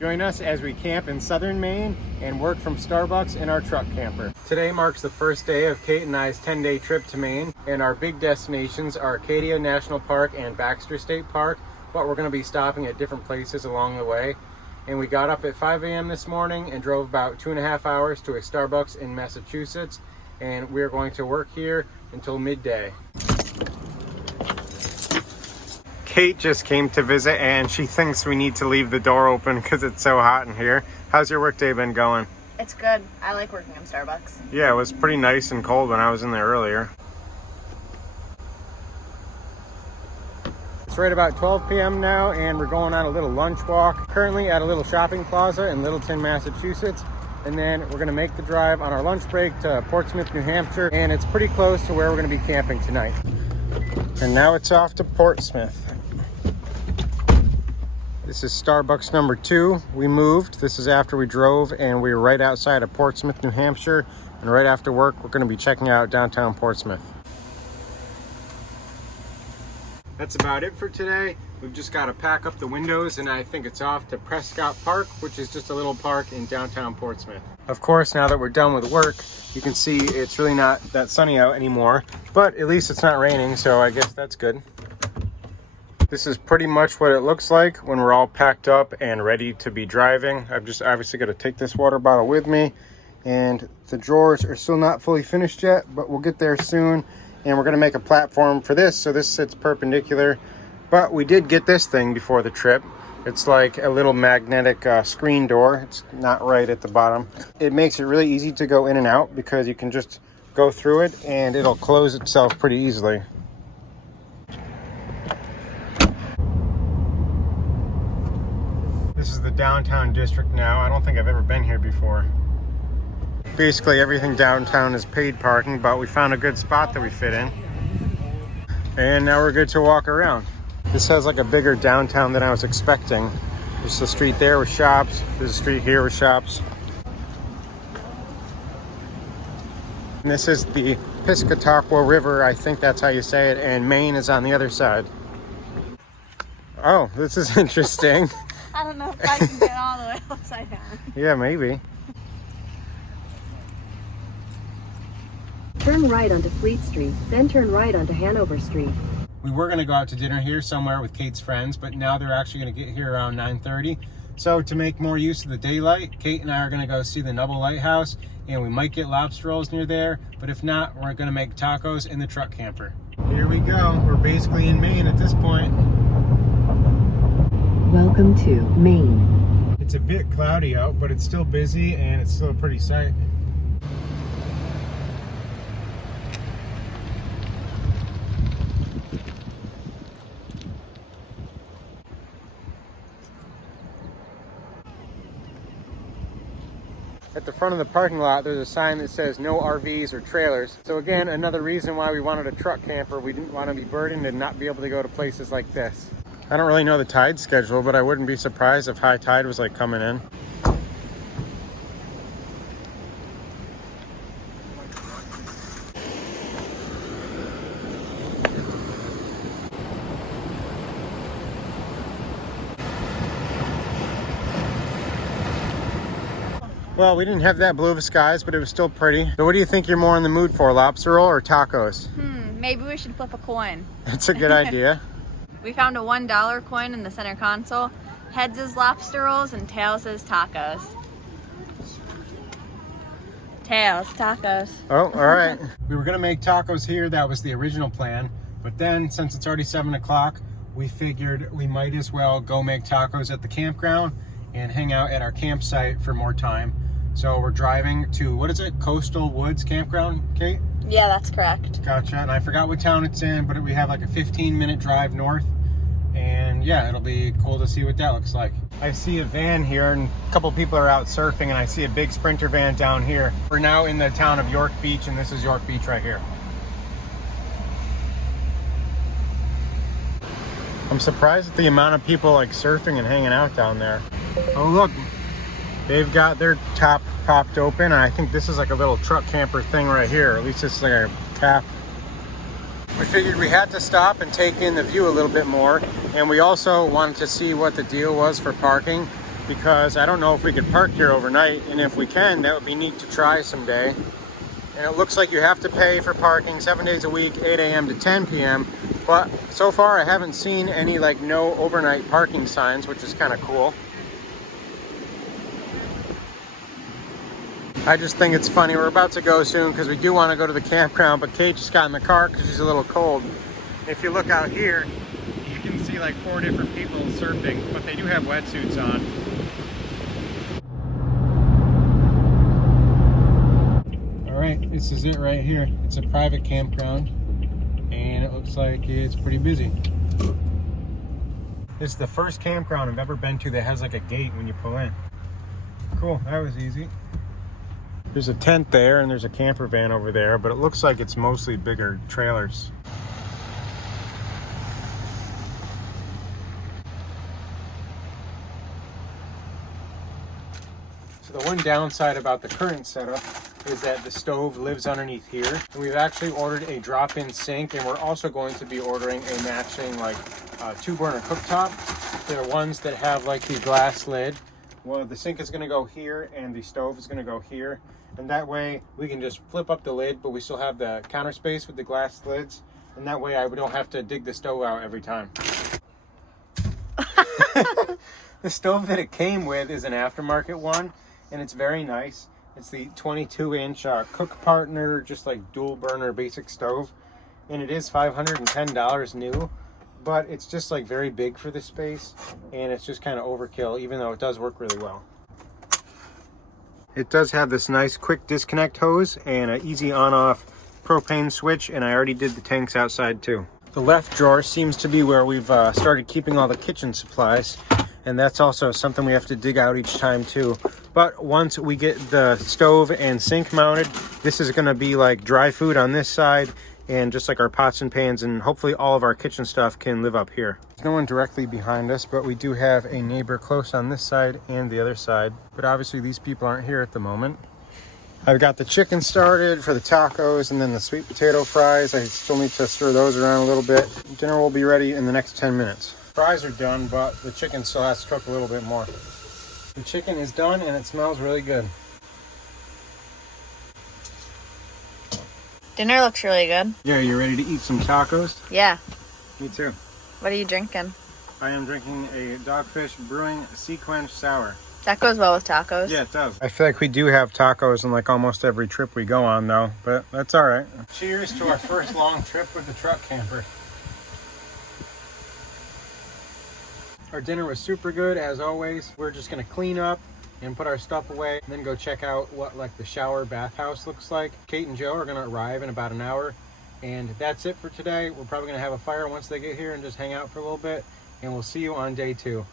Join us as we camp in southern Maine and work from Starbucks in our truck camper. Today marks the first day of Kate and I's 10-day trip to Maine, and our big destinations are Acadia National Park and Baxter State Park, but we're going to be stopping at different places along the way. And we got up at 5 a.m. this morning and drove about 2.5 hours to a Starbucks in Massachusetts, and we're going to work here until midday. Kate just came to visit and she thinks we need to leave the door open because it's so hot in here. How's your workday been going? It's good. I like working in Starbucks. Yeah, it was pretty nice and cold when I was in there earlier. It's right about 12 p.m. now and we're going on a little lunch walk. Currently at a little shopping plaza in Littleton, Massachusetts. And then we're going to make the drive on our lunch break to Portsmouth, New Hampshire. And it's pretty close to where we're going to be camping tonight. And now it's off to Portsmouth. This is Starbucks number 2. We moved. This is after we drove and we were right outside of Portsmouth, New Hampshire. And right after work, we're going to be checking out downtown Portsmouth. That's about it for today. We've just got to pack up the windows and I think it's off to Prescott Park, which is just a little park in downtown Portsmouth. Of course, now that we're done with work, you can see it's really not that sunny out anymore, but at least it's not raining, so I guess that's good. This is pretty much what it looks like when we're all packed up and ready to be driving. I've just obviously got to take this water bottle with me, and the drawers are still not fully finished yet, but we'll get there soon. And we're going to make a platform for this, so this sits perpendicular. But we did get this thing before the trip. It's like a little magnetic screen door. It's not right at the bottom. It makes it really easy to go in and out because you can just go through it and it'll close itself pretty easily. This is the downtown district now. I don't think I've ever been here before. Basically everything downtown is paid parking, but we found a good spot that we fit in. And now we're good to walk around. This has like a bigger downtown than I was expecting. There's a street there with shops. There's a street here with shops. And this is the Piscataqua River. I think that's how you say it. And Maine is on the other side. Oh, this is interesting. I don't know if I can get all the way upside down. Yeah, maybe. Turn right onto Fleet Street, then turn right onto Hanover Street. We were going to go out to dinner here somewhere with Kate's friends, but now they're actually going to get here around 9:30. So to make more use of the daylight, Kate and I are going to go see the Nubble Lighthouse, and we might get lobster rolls near there, but if not, we're going to make tacos in the truck camper. Here we go. We're basically in Maine at this point. Welcome to Maine. It's a bit cloudy out, but it's still busy and it's still a pretty sight. At the front of the parking lot, there's a sign that says no RVs or trailers. So again, another reason why we wanted a truck camper. We didn't want to be burdened and not be able to go to places like this. I don't really know the tide schedule, but I wouldn't be surprised if high tide was like coming in. Well, we didn't have that blue of skies, but it was still pretty. So what do you think you're more in the mood for, lobster roll or tacos? Maybe we should flip a coin. That's a good idea. We found a $1 coin in the center console. Heads is lobster rolls and tails is tacos. Tails, tacos. Oh, all right. We were gonna make tacos here. That was the original plan. But then since it's already 7 o'clock, we figured we might as well go make tacos at the campground and hang out at our campsite for more time. So we're driving to, what is it? Coastal Woods Campground, Kate? Yeah, that's correct. Gotcha. And I forgot what town it's in, but we have like a 15-minute drive north. And yeah, it'll be cool to see what that looks like. I see a van here and a couple people are out surfing, and I see a big Sprinter van down here. We're now in the town of York Beach, and this is York Beach right here. I'm surprised at the amount of people like surfing and hanging out down there. Oh look, they've got their top popped open, and I think this is like a little truck camper thing right here. At least it's like a tap. We figured we had to stop and take in the view a little bit more, and we also wanted to see what the deal was for parking. because I don't know if we could park here overnight, and if we can, that would be neat to try someday. And it looks like you have to pay for parking 7 days a week, 8 a.m. to 10 p.m. But so far I haven't seen any like no overnight parking signs, which is kind of cool. I just think it's funny. We're about to go soon because we do want to go to the campground, but Kate just got in the car because she's a little cold. If you look out here, you can see like 4 different people surfing, but they do have wetsuits on. All right, this is it right here. It's a private campground, and it looks like it's pretty busy. This is the first campground I've ever been to that has like a gate when you pull in. Cool, that was easy. There's a tent there and there's a camper van over there, but it looks like it's mostly bigger trailers. So the one downside about the current setup is that the stove lives underneath here. And we've actually ordered a drop-in sink, and we're also going to be ordering a matching like 2-burner cooktop. They're ones that have like the glass lid. Well, the sink is going to go here and the stove is going to go here. And that way we can just flip up the lid, but we still have the counter space with the glass lids. And that way I don't have to dig the stove out every time. The stove that it came with is an aftermarket one, and it's very nice. It's the 22-inch Cook Partner, just like dual burner basic stove. And it is $510 new, but it's just like very big for the space, and it's just kind of overkill, even though it does work really well. It does have this nice quick disconnect hose and an easy on-off propane switch, and I already did the tanks outside too. The left drawer seems to be where we've started keeping all the kitchen supplies, and that's also something we have to dig out each time too. But once we get the stove and sink mounted, this is going to be like dry food on this side, and just like our pots and pans, and hopefully all of our kitchen stuff can live up here. There's no one directly behind us, but we do have a neighbor close on this side and the other side. But obviously these people aren't here at the moment. I've got the chicken started for the tacos, and then the sweet potato fries. I still need to stir those around a little bit. Dinner will be ready in the next 10 minutes. Fries are done, but the chicken still has to cook a little bit more. The chicken is done and it smells really good. Dinner looks really good. Yeah, you ready to eat some tacos? Yeah. Me too. What are you drinking? I am drinking a Dogfish Brewing Sea Quench Sour. That goes well with tacos. Yeah, it does. I feel like we do have tacos on like almost every trip we go on though, but that's all right. Cheers to our first long trip with the truck camper. Our dinner was super good as always. We're just gonna clean up and put our stuff away, and then go check out what like the shower bathhouse looks like. Kate and Joe are gonna arrive in about an hour, and that's it for today. We're probably gonna have a fire once they get here and just hang out for a little bit, and we'll see you on day 2.